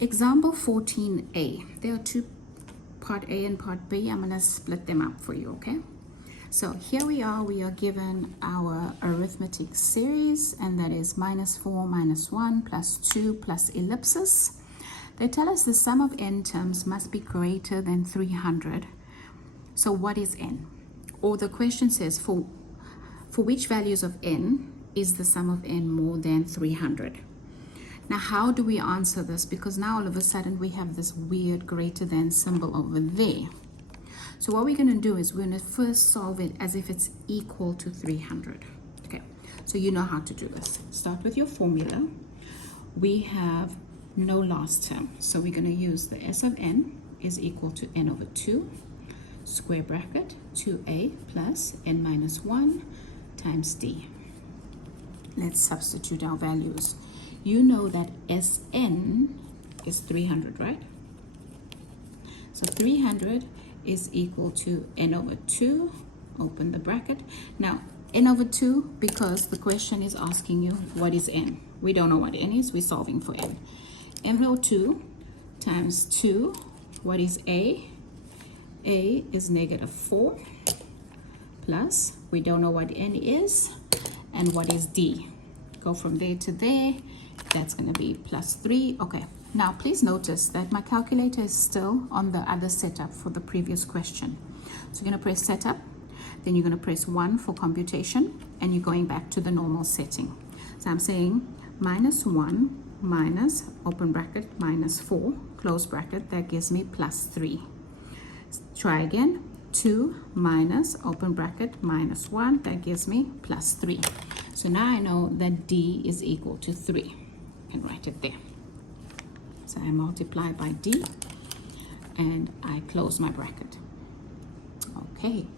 Example 14a. There are two, part A and part B. I'm going to split them up for you, okay? So here we are given our arithmetic series, and that is -4 -1 +2 plus ellipsis. They tell us the sum of n terms must be greater than 300. So what is n? Or the question says for which values of n is the sum of n more than 300? Now, how do we answer this? Because now all of a sudden we have this weird greater than symbol over there. So what we're going to do is we're going to first solve it as if it's equal to 300. Okay, so you know how to do this. Start with your formula. We have no last term, so we're going to use the S of n is equal to n over 2, square bracket, 2a plus n minus 1 times d. Let's substitute our values. You know that Sn is 300, right? So 300 is equal to n over 2, open the bracket. Now, n over 2, because the question is asking you, what is n? We don't know what n is, we're solving for n. n over 2 times 2, what is a? A is -4, plus, we don't know what n is, and what is d? Go from there to there, that's going to be +3. Okay, now please notice that my calculator is still on the other setup for the previous question. So you're going to press setup, then you're going to press 1 for computation, and you're going back to the normal setting. So I'm saying -1 minus, open bracket, -4, close bracket, that gives me +3. Try again, 2 minus, open bracket, -1, that gives me +3. So now I know that d is equal to 3. And write it there. So I multiply by d and I close my bracket. Okay,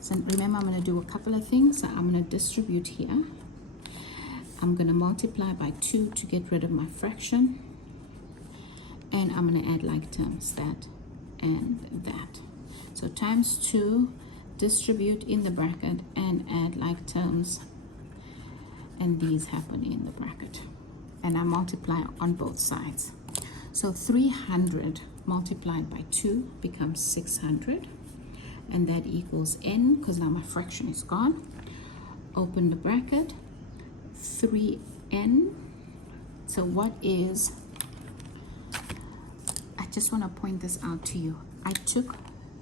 so remember I'm going to do a couple of things. So I'm going to distribute here. I'm going to multiply by 2 to get rid of my fraction, and I'm going to add like terms, that and that. So times 2, distribute in the bracket and add like terms, and these happen in the bracket. And I multiply on both sides. So 300 multiplied by 2 becomes 600, and that equals n, because now my fraction is gone. Open the bracket, 3n. So what is, I just want to point this out to you. I took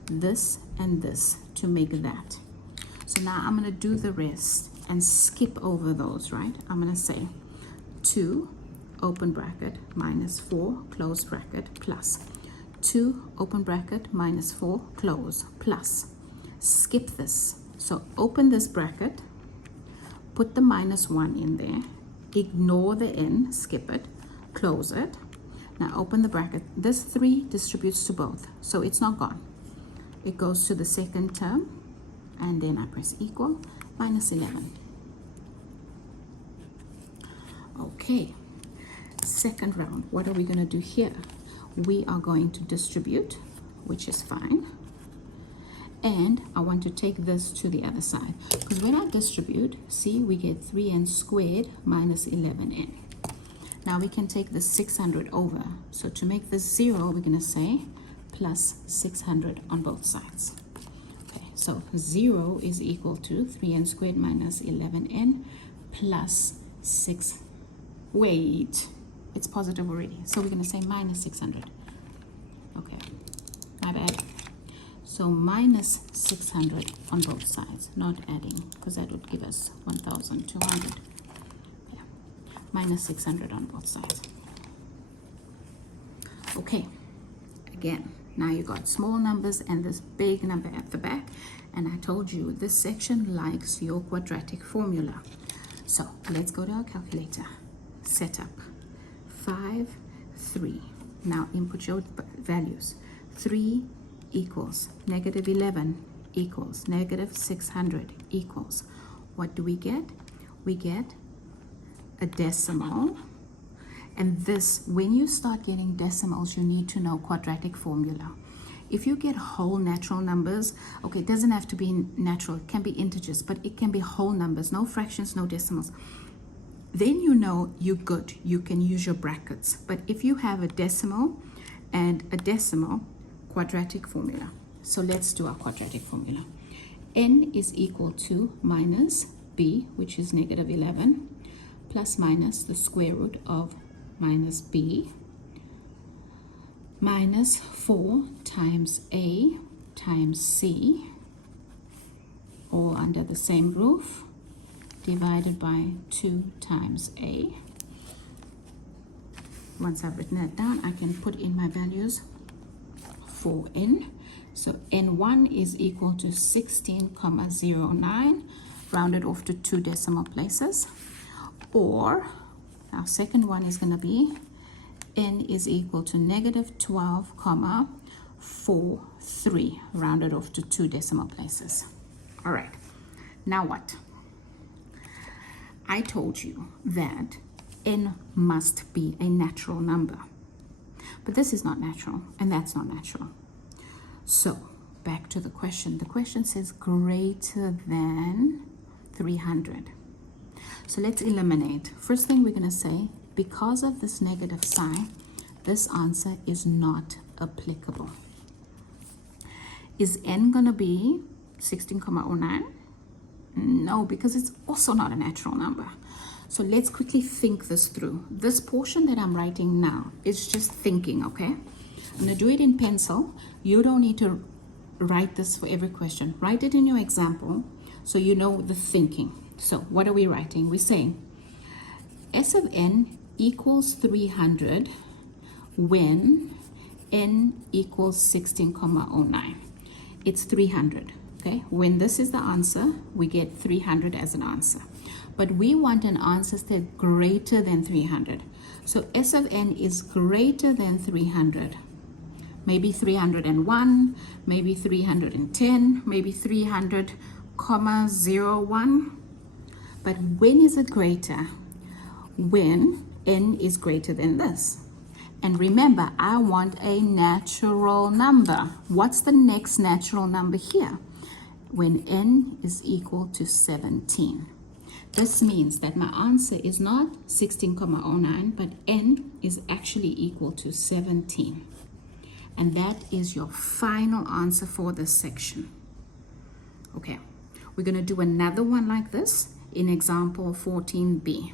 this and this to make that. So now I'm going to do the rest and skip over those, right? I'm going to say 2, open bracket, -4, close bracket, plus 2, open bracket, -4, close, plus. Skip this. So open this bracket, put the -1 in there, ignore the n, skip it, close it. Now open the bracket. This 3 distributes to both, so it's not gone. It goes to the second term, and then I press equal, -11. Okay, second round, what are we going to do here? We are going to distribute, which is fine. And I want to take this to the other side, because when I distribute, see, we get 3n squared minus 11n. Now we can take the 600 over. So to make this 0, we're going to say plus 600 on both sides. Okay, so 0 is equal to 3n squared minus 11n plus 6. Wait, it's positive already. So we're going to say minus 600. Okay, my bad. So minus 600 on both sides, not adding, because that would give us 1,200. Yeah, minus 600 on both sides. Okay, again, now you got small numbers and this big number at the back. And I told you this section likes your quadratic formula. So let's go to our calculator. Setup 5, 3. Now input your values. 3 equals negative 11 equals negative 600 equals. What do we get? We get a decimal. And this, when you start getting decimals, you need to know quadratic formula. If you get whole natural numbers, okay, it doesn't have to be natural, it can be integers, but it can be whole numbers, no fractions, no decimals. then you know you're good. You can use your brackets. But if you have a decimal and a decimal, quadratic formula. So let's do our quadratic formula. N is equal to minus b, which is negative 11, plus minus the square root of minus b, minus 4 times a times c, all under the same roof, divided by 2 times a. Once I've written that down, I can put in my values for n. So n1 is equal to 16,09, rounded off to 2 decimal places. Or our second one is going to be n is equal to negative 12,43, rounded off to 2 decimal places. All right, now what? I told you that n must be a natural number. But this is not natural, and that's not natural. So, back to the question. The question says greater than 300. So let's eliminate. First thing we're going to say, because of this negative sign, this answer is not applicable. Is n going to be 16,09? No, because it's also not a natural number. So let's quickly think this through. This portion that I'm writing now is just thinking, okay? I'm going to do it in pencil. You don't need to write this for every question. Write it in your example so you know the thinking. So what are we writing? We're saying S of n equals 300 when n equals 16,09. It's 300, okay? When this is the answer, we get 300 as an answer. But we want an answer that's greater than 300. So S of n is greater than 300. Maybe 301, maybe 310, maybe 300,01. But when is it greater? When n is greater than this. And remember, I want a natural number. What's the next natural number here? When n is equal to 17. This means that my answer is not 16,09, but n is actually equal to 17. And that is your final answer for this section. Okay, we're going to do another one like this in example 14b.